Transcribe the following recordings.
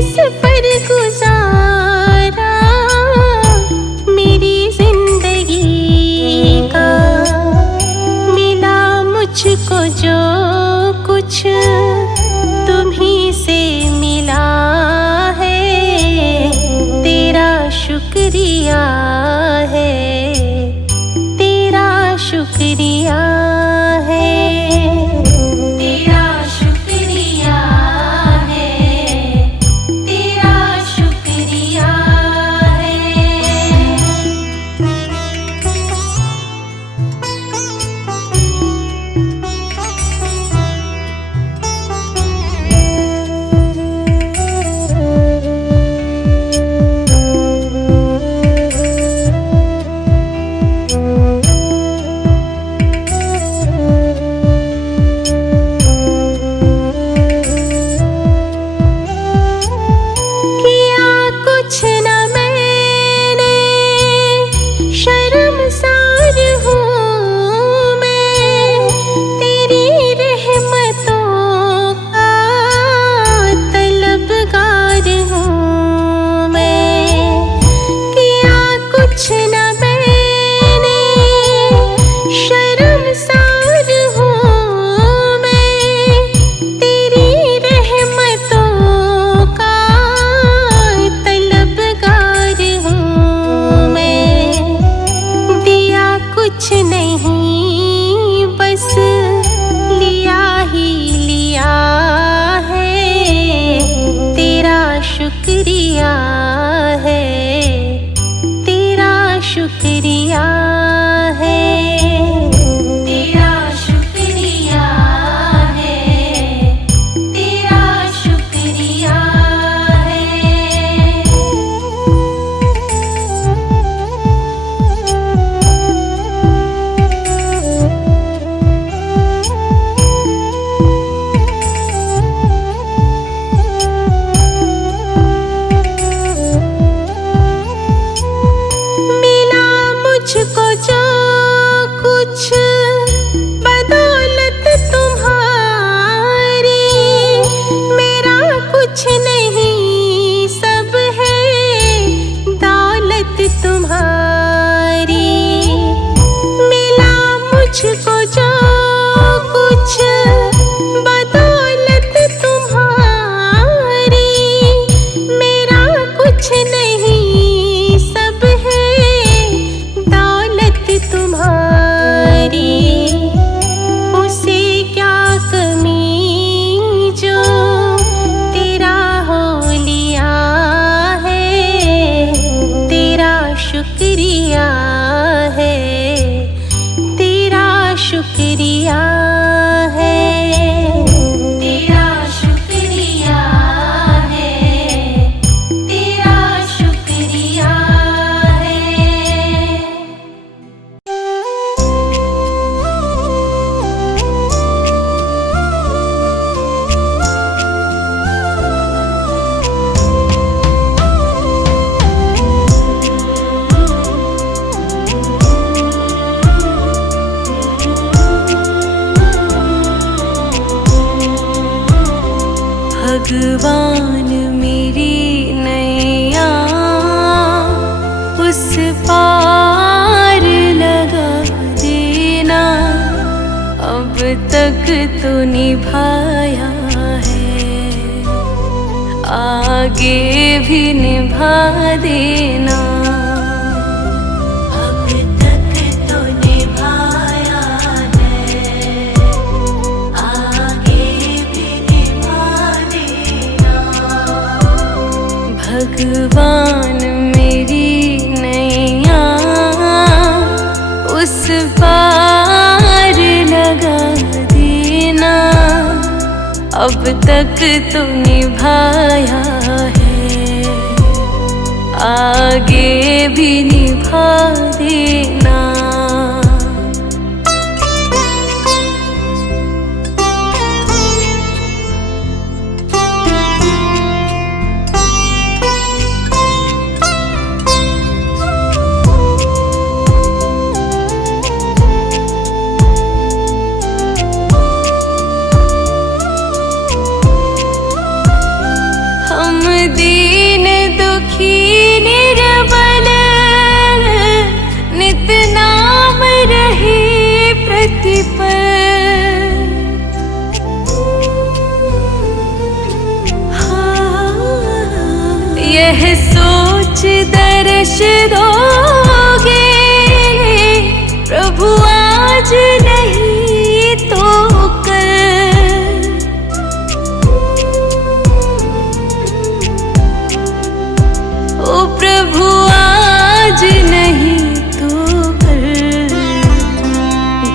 किस पर गुजारा मेरी जिंदगी का। मिला मुझको जो कुछ तुम्ही से मिला है, तेरा शुक्रिया है, तेरा शुक्रिया है, तेरा शुक्रिया है, तेरा शुक्रिया है। शुक्रिया है, तेरा शुक्रिया है, तेरा शुक्रिया है, तेरा शुक्रिया मुझको जो कुछ बदौलत तुम्हारी, मेरा कुछ नहीं सब है दौलत तुम्हारी। मिला मुझको जो कुछ बदौलत तुम्हारी, मेरा कुछ नहीं सब है तुम्हारी। उसे क्या कमी जो तेरा हो लिया है, तेरा शुक्रिया है, तेरा शुक्रिया है, तेरा शुक्रिया है, तेरा शुक्रिया भगवान मेरी नैया उस पार लगा देना। अब तक तो निभाया है, आगे भी निभा देना। भगवान मेरी नैया उस पार लगा देना। अब तक तो निभाया है, आगे भी निभा देना। दुखी निर्बल नित नाम रहे प्रतिपल। यह सोच दर्श दोगे प्रभु आज नहीं तो कल। ओ प्रभु आज नहीं तो कल।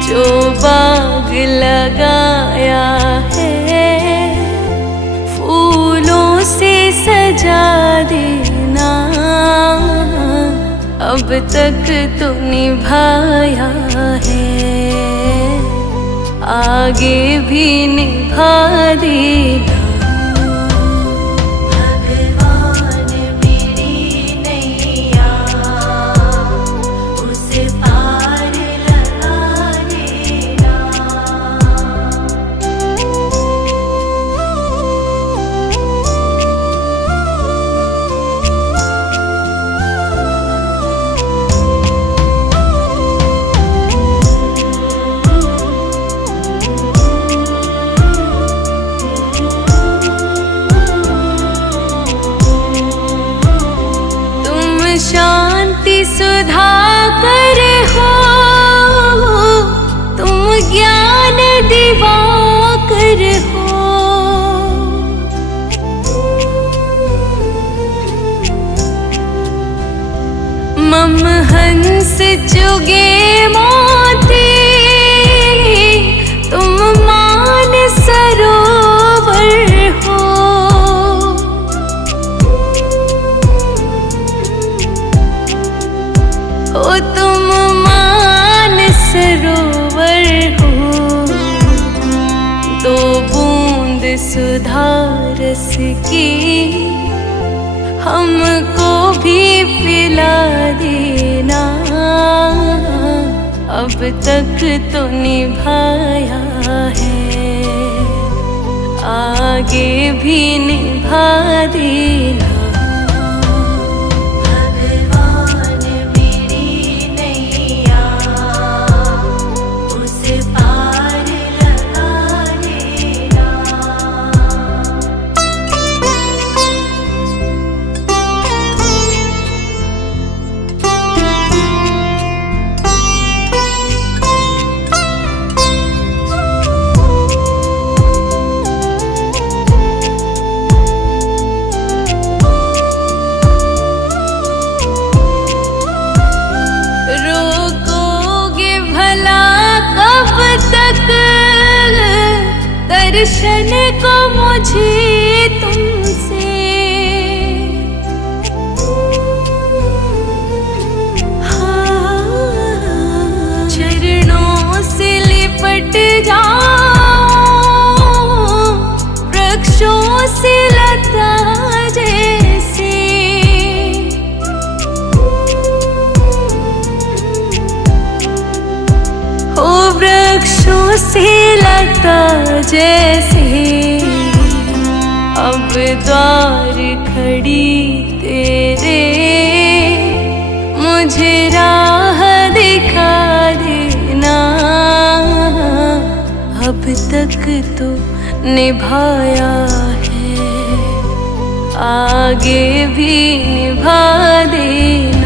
जो बाग लगाया है फूलों से सजा देना, अब तक तो निभाया है, आगे भी निभा देना। भगवान मेरी नैया उसे पार लगा देना। शांति सुधा कर हो, तुम ज्ञान दिवाकर हो। मम हंस चुगे मोती, तुम मान सरोवर हो। ओ तुम मान सरोवर हो, दो बूंद सुधा रस की हमको भी पिला देना, अब तक तो निभाया है, आगे भी निभा देना। दर्शन को मुझे तुमसे, चरणों से लिपट जाओ वृक्षों से लता जैसे। ओ वृक्षों से लता जैसे अब द्वार खड़ी तेरे, मुझे राह दिखा देना, अब तक तो निभाया है, आगे भी निभा देना।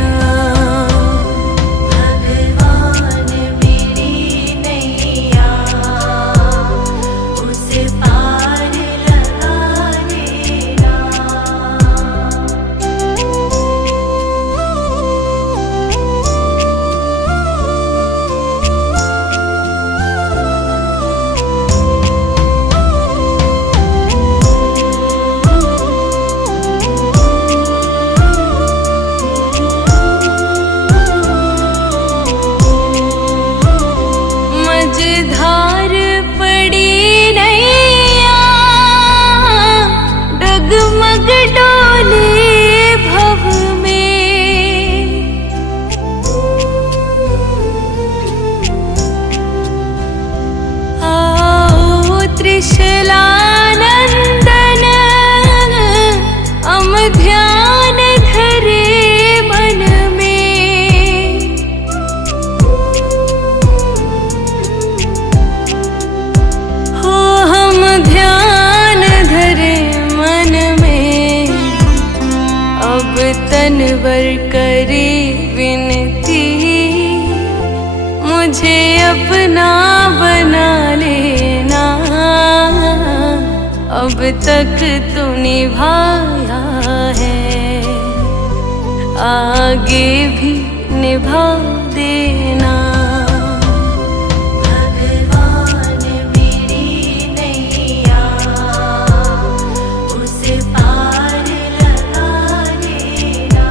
त्रिशलानंदन अम ध्यान अब तनवर करे विनती, मुझे अपना बना लेना। अब तक तू निभाया है, आगे भी निभा देना। भगवान मेरी नैया उस पार लगा देना।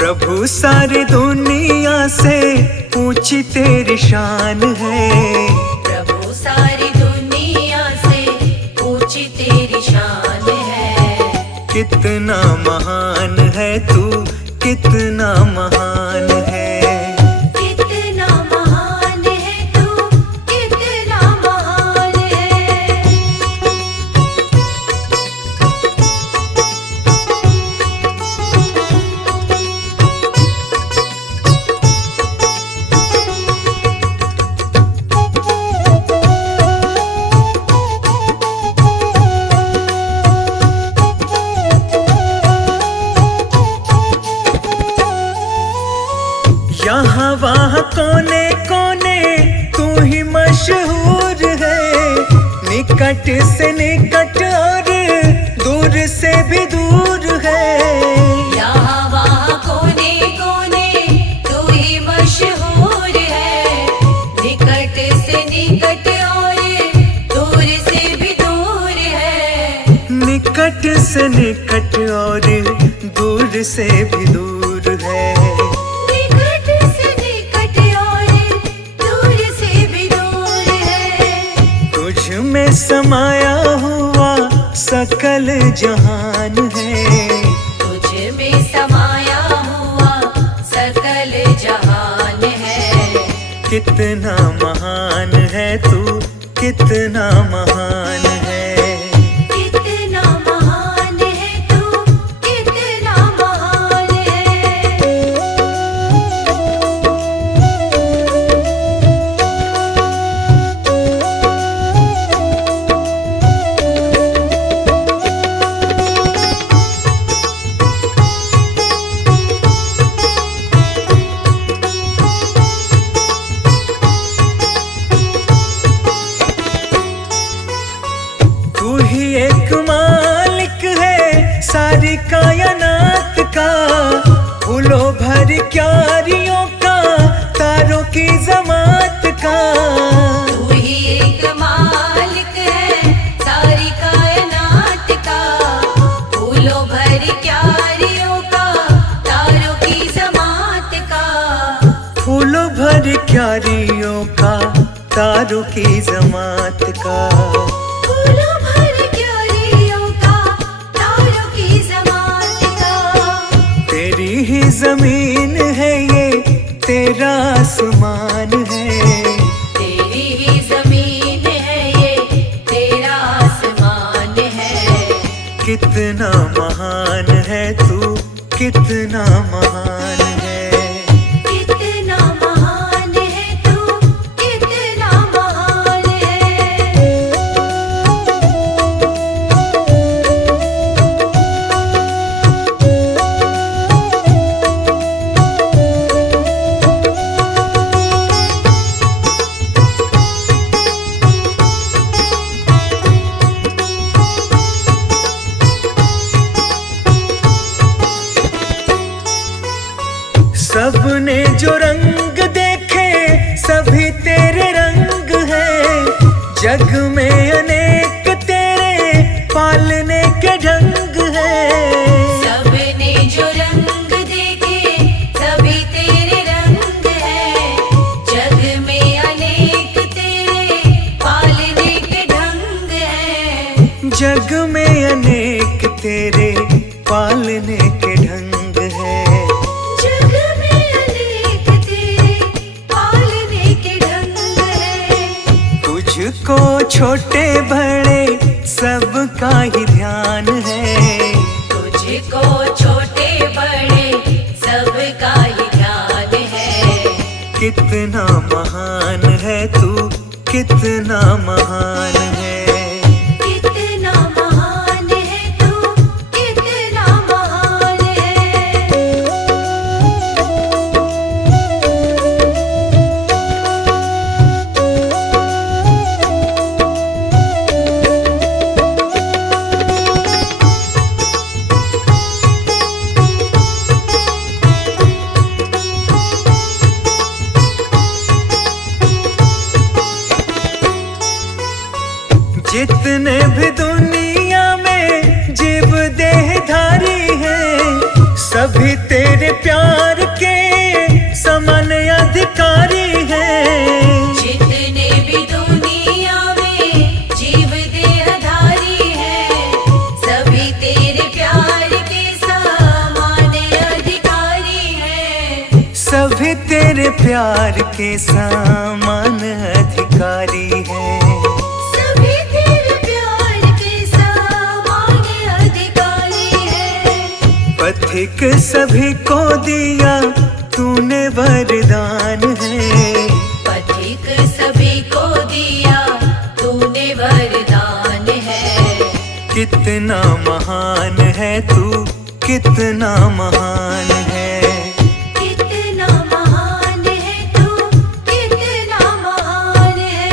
प्रभु सारी दुनिया से ऊंची तेरी शान है। प्रभु सारी दुनिया से ऊंची तेरी शान है। कितना महान है तू, कितना महान है। कितना महान है तू, कितना महान है। यहाँ वहाँ कोने कोने तू ही मशहूर है। निकट से निकट और दूर से भी दूर है। यहाँ वहाँ कोने कोने तू ही मशहूर है। निकट से निकट और दूर से भी दूर है। निकट से निकट और दूर से भी दूर है। में समाया हुआ सकल जहान है। तुझ में समाया हुआ सकल जहान है। कितना महान है तू, कितना महान है। कितना महान है तू, कितना महान है। तू ही एक मालिक है सारी कायनात का। फूलों भर क्यारियों का, तारों की जमात का। तू ही एक मालिक है सारी कायनात का। फूलों भर क्यारियों का, तारों की जमात का। फूलों भर क्यारियों का, तारों की जमात का। फूलों भर क्यारियों का, तारों की जमात का। तेरी ही जमीन है ये, तेरा आसमान है। तेरी ही जमीन है ये, तेरा आसमान है। कितना महान है तू, कितना महान है। कितना महान है तू, कितना महान है। सबने जो रंग देखे सभी तेरे रंग है। जग में अनेक तेरे पालने के ढंग है। सबने जो रंग देखे सभी तेरे रंग है। जग में अनेक तेरे पालने के ढंग है। जग में अनेक तेरे पालने के ढंग है। जग छोटे बड़े सबका ही ध्यान है। तुझको छोटे बड़े सबका ही ध्यान है। कितना महान है तू, कितना महान है। कितना महान है तू, कितना महान है। जितने भी दुनिया में जीव देहधारी हैं, सभी तेरे प्यार के समान अधिकारी हैं। जितने भी दुनिया में जीव देहधारी हैं, सभी तेरे प्यार के समान अधिकारी हैं। सभी तेरे प्यार के समान अधिकारी हैं। सभी तेरे प्यार के समान अधिकारी हैं। पथिक सभी को दिया तूने वरदान है। पथिक सभी को दिया तूने वरदान है। कितना महान है तू, कितना महान है। कितना महान है तू, कितना महान है।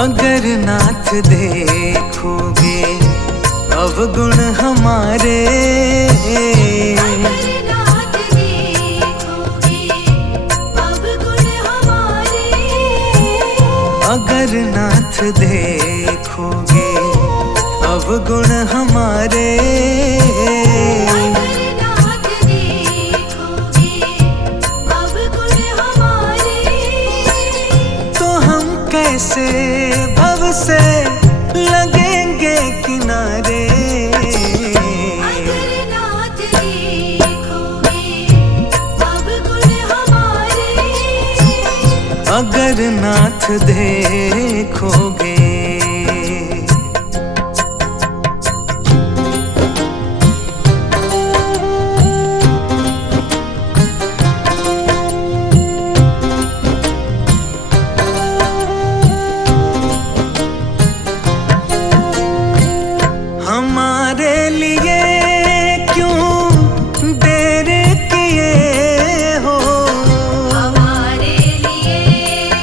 अगर नाथ देखोगे अवगुण हमारे, अगर नाथ देखोगे अवगुण हमारे, अगर नाथ देखोगे अवगुण हमारे, अगर नाथ देखोगे अवगुण हमारे, तो हम कैसे भव से लगेंगे किनारे। अगर नाथ देखोगे अवगुण हमारे, अगर नाथ देखोगे। हमारे लिए क्यों देर किए हो, हमारे लिए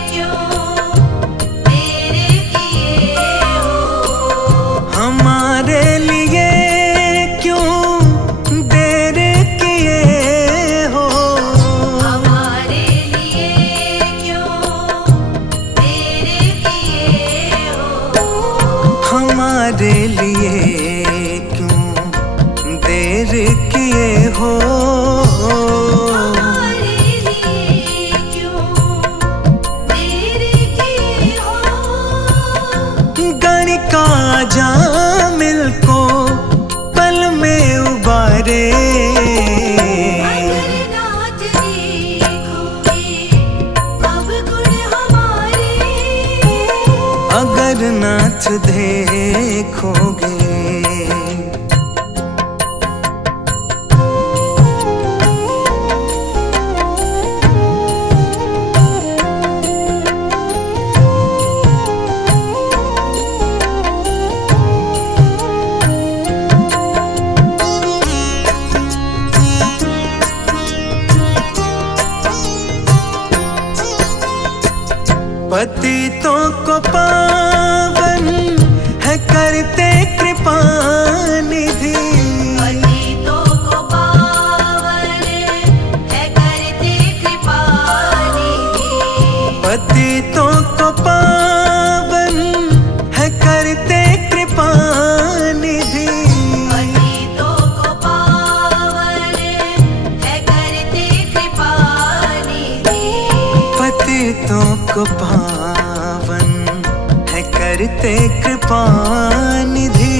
क्यों देर किए हो, हमारे लिए क्यों देर किए हो, हमारे लिए क्यों देर किए हो, हमारे लिए क्यों देर किए हो। हमारे लिए क्यों देर किए हो, गणिका जामिल को पल में उबारे, अगर नाथ देखोगे अवगुण हमारे, अगर नाथ देखोगे। पतितों को पावन है करते कृपा निधि, पतितों को पावन है करते कृपा निधि, पतितों को पावन है करते कृपा निधि, पतितों को पावन है करते कृपा निधि, पतितों को पावन है करते कृपा निधि।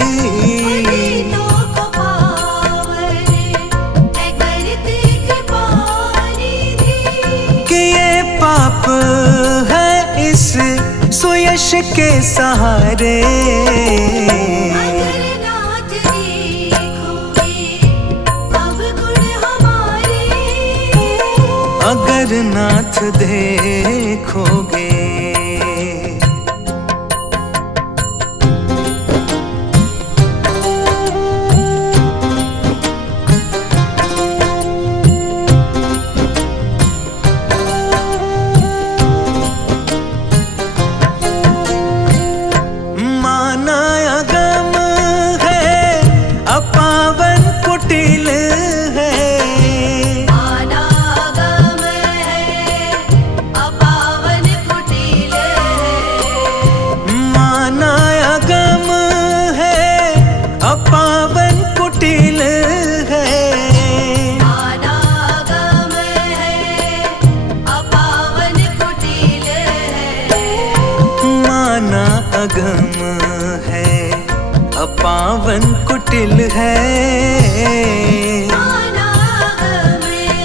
पतितों को पावन है करते कृपा निधि, कि ये पाप है इस सुयश के सहारे, अगर नाथ देखोगे अवगुण हमारे, अगर नाथ देखोगे। माना अगम है अपावन कुटिल है, अनागम है अपावन कुटिल है, माना अगम है अपावन कुटिल है, अनागम है अपावन कुटिल है, माना अगम है अपावन कुटिल है, अनागम है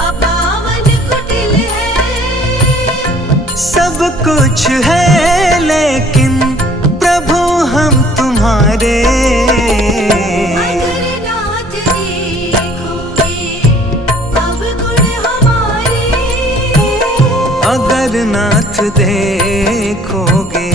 अपावन कुटिल है, सब कुछ है लेकिन प्रभु हम तुम्हारे, अगर नाथ देखोगे अवगुण हमारे, अगर नाथ देखोगे।